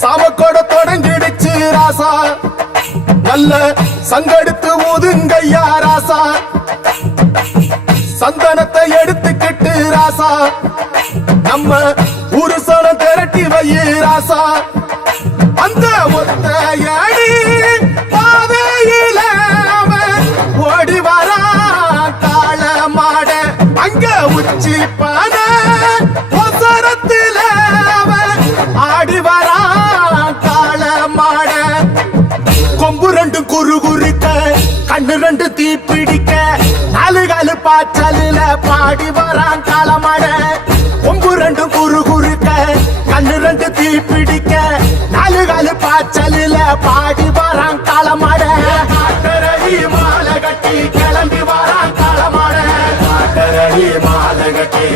சாமக்கோட தொடங்கிடுச்சு ராசா நல்ல சங்கெடுத்து ஊதுங்கய்யா ராசா சந்தனத்தை எடுத்துக்கிட்டு ராசா நம்ம ஊரு சனம் திரட்டி வையு ராசா அந்த ஒத்தையடி பாதையில ஓடி வரா காள மாட அங்க உச்சி பான ஒசரத்தில ஆடி வரா காள மாட கொம்பு ரெண்டு குறு குறுக்க கண்ணு ரெண்டு தீ பிடிக்க நாலு காலு பாய்ச்சலில பாடி வரான் காளமாட கொம்பு ரெண்டு குறு குறுக்க கண்ணு ரெண்டு தீ பிடிக்க நாலு காலு பாய்ச்சலில பாடி வரான் காளமாட காட்டரடி மாலை கட்டி கிளம்பி வரான் காளமாட காட்டரடி மாலை கட்டி